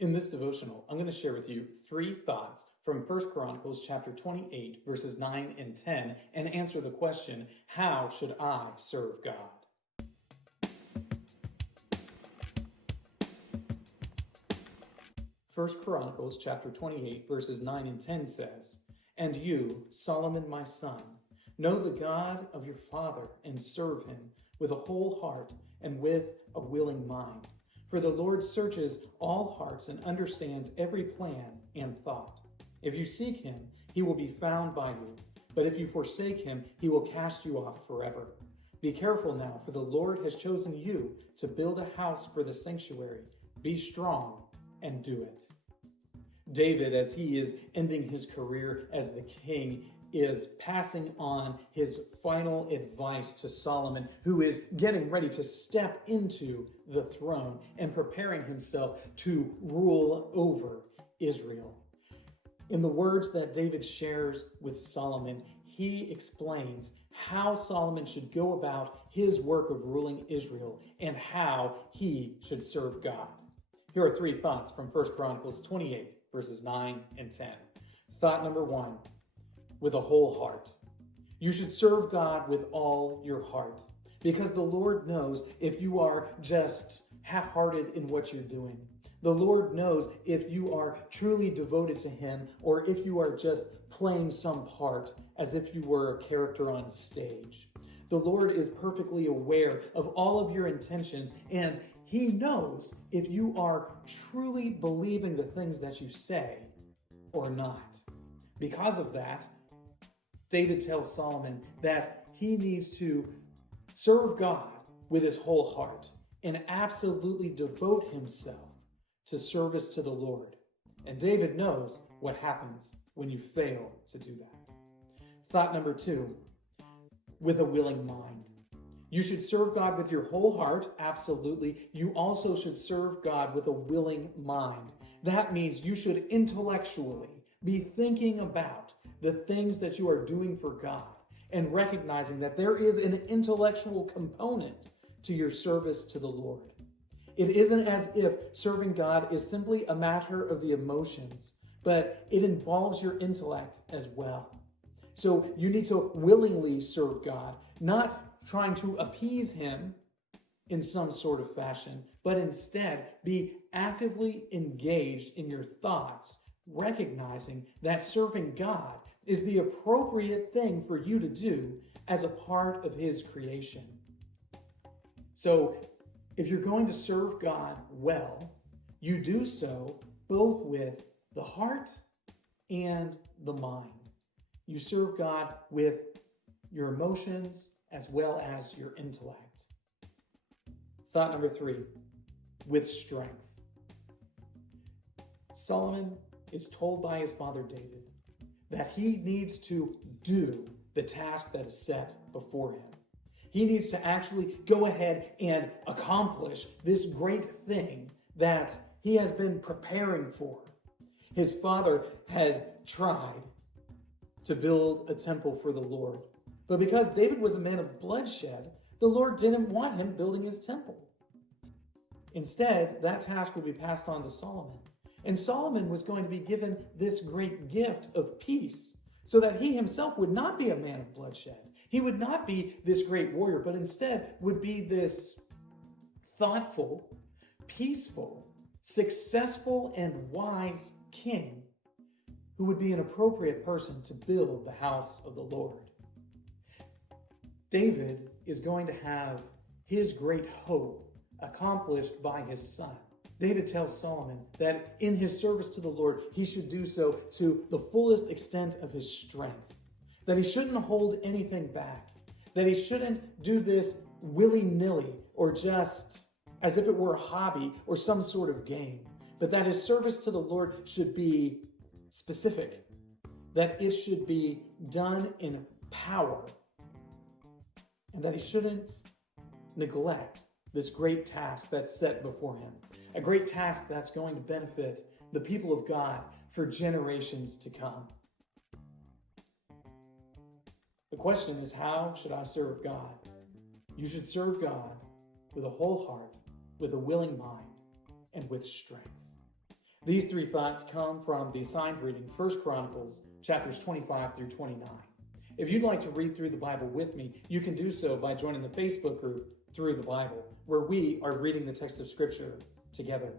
In this devotional, I'm going to share with you 3 thoughts from 1 Chronicles chapter 28, verses 9 and 10, and answer the question, how should I serve God? 1 Chronicles chapter 28, verses 9 and 10 says, "And you, Solomon my son, know the God of your father and serve him with a whole heart and with a willing mind. For the Lord searches all hearts and understands every plan and thought. If you seek him, he will be found by you. But if you forsake him, he will cast you off forever. Be careful now, for the Lord has chosen you to build a house for the sanctuary. Be strong and do it." David, as he is ending his career as the king, is passing on his final advice to Solomon, who is getting ready to step into the throne and preparing himself to rule over Israel. In the words that David shares with Solomon, he explains how Solomon should go about his work of ruling Israel and how he should serve God. Here are 3 thoughts from 1 Chronicles 28, verses 9 and 10. Thought number 1, with a whole heart. You should serve God with all your heart, because the Lord knows if you are just half-hearted in what you're doing. The Lord knows if you are truly devoted to him or if you are just playing some part as if you were a character on stage. The Lord is perfectly aware of all of your intentions, and he knows if you are truly believing the things that you say or not. Because of that, David tells Solomon that he needs to serve God with his whole heart and absolutely devote himself to service to the Lord. And David knows what happens when you fail to do that. Thought number 2, with a willing mind. You should serve God with your whole heart, absolutely. You also should serve God with a willing mind. That means you should intellectually be thinking about the things that you are doing for God and recognizing that there is an intellectual component to your service to the Lord. It isn't as if serving God is simply a matter of the emotions, but it involves your intellect as well. So you need to willingly serve God, not trying to appease him in some sort of fashion, but instead be actively engaged in your thoughts, recognizing that serving God is the appropriate thing for you to do as a part of his creation. So if you're going to serve God well, you do so both with the heart and the mind. You serve God with your emotions as well as your intellect. Thought number 3, with strength. Solomon is told by his father David that he needs to do the task that is set before him. He needs to actually go ahead and accomplish this great thing that he has been preparing for. His father had tried to build a temple for the Lord, but because David was a man of bloodshed, the Lord didn't want him building his temple. Instead, that task would be passed on to Solomon. And Solomon was going to be given this great gift of peace so that he himself would not be a man of bloodshed. He would not be this great warrior, but instead would be this thoughtful, peaceful, successful, and wise king who would be an appropriate person to build the house of the Lord. David is going to have his great hope accomplished by his son. David tells Solomon that in his service to the Lord, he should do so to the fullest extent of his strength, that he shouldn't hold anything back, that he shouldn't do this willy-nilly or just as if it were a hobby or some sort of game, but that his service to the Lord should be specific, that it should be done in power, and that he shouldn't neglect this great task that's set before him. A great task that's going to benefit the people of God for generations to come. The question is, how should I serve God? You should serve God with a whole heart, with a willing mind, and with strength. These three thoughts come from the assigned reading, 1 Chronicles, chapters 25 through 29. If you'd like to read through the Bible with me, you can do so by joining the Facebook group Through the Bible, where we are reading the text of Scripture together.